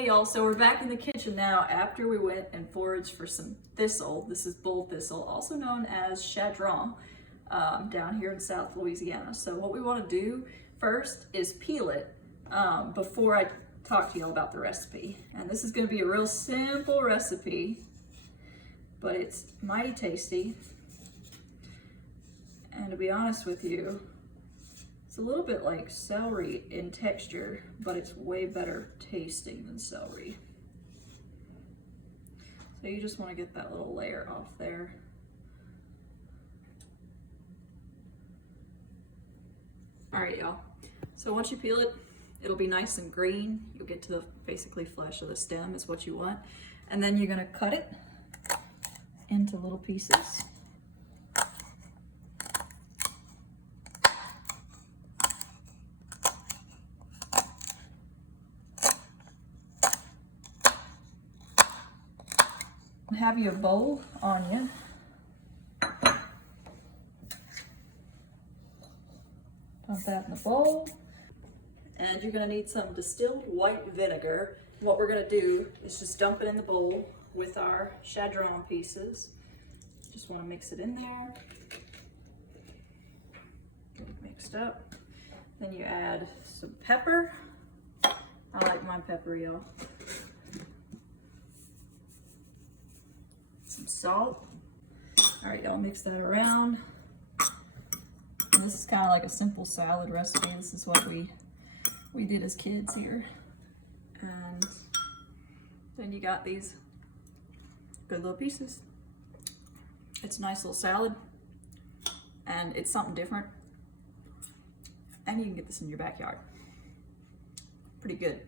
Hey y'all, so we're back in the kitchen now after we went and foraged for some thistle. This is bull thistle, also known as chadron, down here in South Louisiana. So what we want to do first is peel it before I talk to y'all about the recipe. And this is going to be a real simple recipe, but it's mighty tasty. And to be honest with you, it's a little bit like celery in texture, but it's way better tasting than celery. So you just want to get that little layer off there. All right, y'all. So once you peel it, it'll be nice and green. You'll get to the basically flesh of the stem is what you want. And then you're gonna cut it into little pieces. Have your bowl on you. Dump that in the bowl. And you're gonna need some distilled white vinegar. What we're gonna do is just dump it in the bowl with our chadron pieces. Just wanna mix it in there. Get it mixed up. Then you add some pepper. I like mine peppery, y'all. Some salt. All right, y'all, mix that around. And this is kind of like a simple salad recipe. This is what we did as kids here. And then you got these good little pieces. It's a nice little salad, and it's something different. And you can get this in your backyard. Pretty good.